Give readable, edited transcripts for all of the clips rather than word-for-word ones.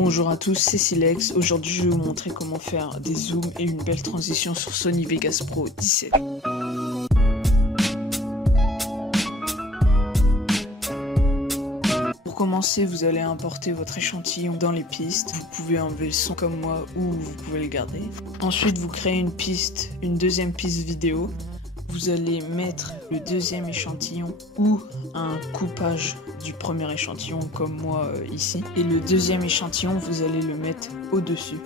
Bonjour à tous, c'est Silex. Aujourd'hui, je vais vous montrer comment faire des zooms et une belle transition sur Sony Vegas Pro 17. Pour commencer, vous allez importer votre échantillon dans les pistes. Vous pouvez enlever le son comme moi ou vous pouvez le garder. Ensuite, vous créez une deuxième piste vidéo. Vous allez mettre le deuxième échantillon ou un coupage du premier échantillon comme moi ici. Et le deuxième échantillon, vous allez le mettre au-dessus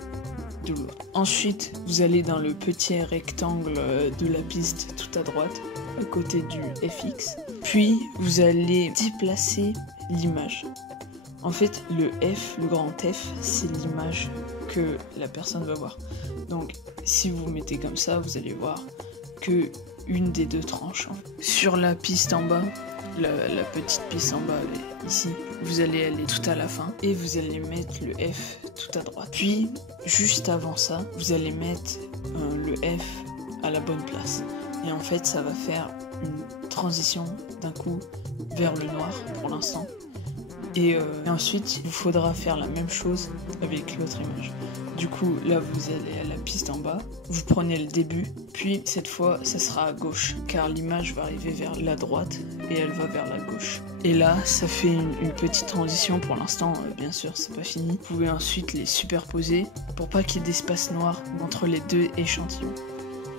de l'autre. Ensuite, vous allez dans le petit rectangle de la piste tout à droite, à côté du FX. Puis, vous allez déplacer l'image. En fait, le grand F, c'est l'image que la personne va voir. Donc, si vous mettez comme ça, vous allez voir que une des deux tranches. Sur la piste en bas, la petite piste en bas ici, vous allez aller tout à la fin et vous allez mettre le F tout à droite. Puis, juste avant ça, vous allez mettre le F à la bonne place. Et en fait, ça va faire une transition d'un coup vers le noir pour l'instant. Et ensuite, il vous faudra faire la même chose avec l'autre image. Du coup, là, vous allez à la piste en bas, vous prenez le début, puis cette fois, ça sera à gauche, car l'image va arriver vers la droite et elle va vers la gauche. Et là, ça fait une petite transition pour l'instant, bien sûr, c'est pas fini. Vous pouvez ensuite les superposer pour pas qu'il y ait d'espace noir entre les deux échantillons.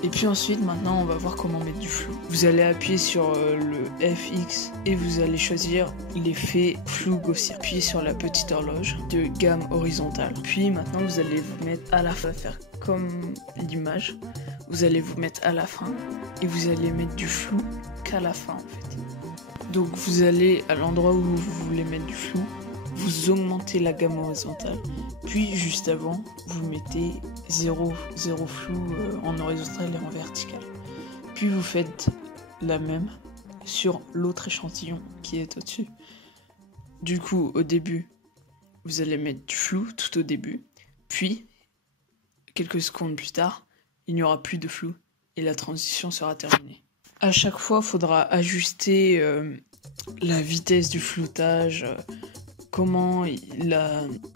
Et puis ensuite, maintenant, on va voir comment mettre du flou. Vous allez appuyer sur le FX et vous allez choisir l'effet flou gaussien. Appuyez sur la petite horloge de gamme horizontale. Puis maintenant, vous allez vous mettre à la fin, faire comme l'image. Vous allez vous mettre à la fin et vous allez mettre du flou qu'à la fin en fait. Donc vous allez à l'endroit où vous voulez mettre du flou. Vous augmentez la gamme horizontale, puis juste avant, vous mettez 0 flou en horizontal et en vertical. Puis vous faites la même sur l'autre échantillon qui est au-dessus. Du coup, au début, vous allez mettre du flou tout au début, puis, quelques secondes plus tard, il n'y aura plus de flou et la transition sera terminée. À chaque fois, il faudra ajuster la vitesse du floutage, comment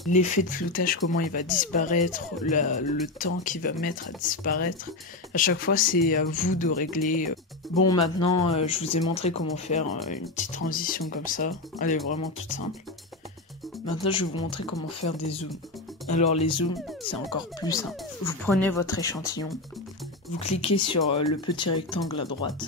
l'effet de floutage, comment il va disparaître, le temps qu'il va mettre à disparaître. À chaque fois, c'est à vous de régler. Bon, maintenant, je vous ai montré comment faire une petite transition comme ça. Elle est vraiment toute simple. Maintenant, je vais vous montrer comment faire des zooms. Alors, les zooms, c'est encore plus simple. Vous prenez votre échantillon, vous cliquez sur le petit rectangle à droite,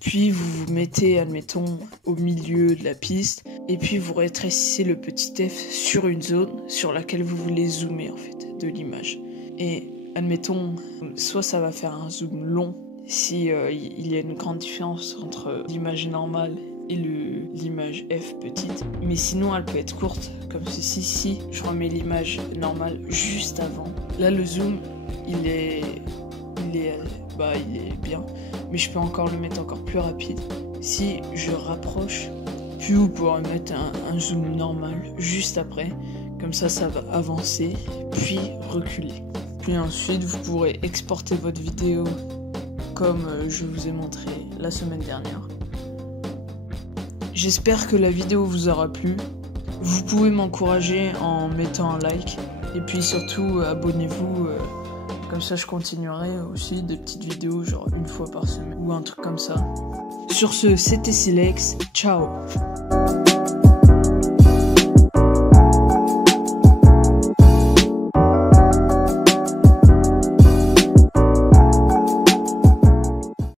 puis vous vous mettez, admettons, au milieu de la piste, et puis vous rétrécissez le petit F sur une zone sur laquelle vous voulez zoomer en fait de l'image. Et admettons, soit ça va faire un zoom long si il y a une grande différence entre l'image normale et l'image F petite, mais sinon elle peut être courte comme ceci. Si je remets l'image normale juste avant, là le zoom il est bien, mais je peux encore le mettre encore plus rapide. Si je rapproche, puis vous pourrez mettre un zoom normal juste après, comme ça va avancer, puis reculer. Puis ensuite, vous pourrez exporter votre vidéo comme je vous ai montré la semaine dernière. J'espère que la vidéo vous aura plu. Vous pouvez m'encourager en mettant un like, et puis surtout abonnez-vous. Comme ça, je continuerai aussi des petites vidéos, genre une fois par semaine ou un truc comme ça. Sur ce, c'était Silex. Ciao!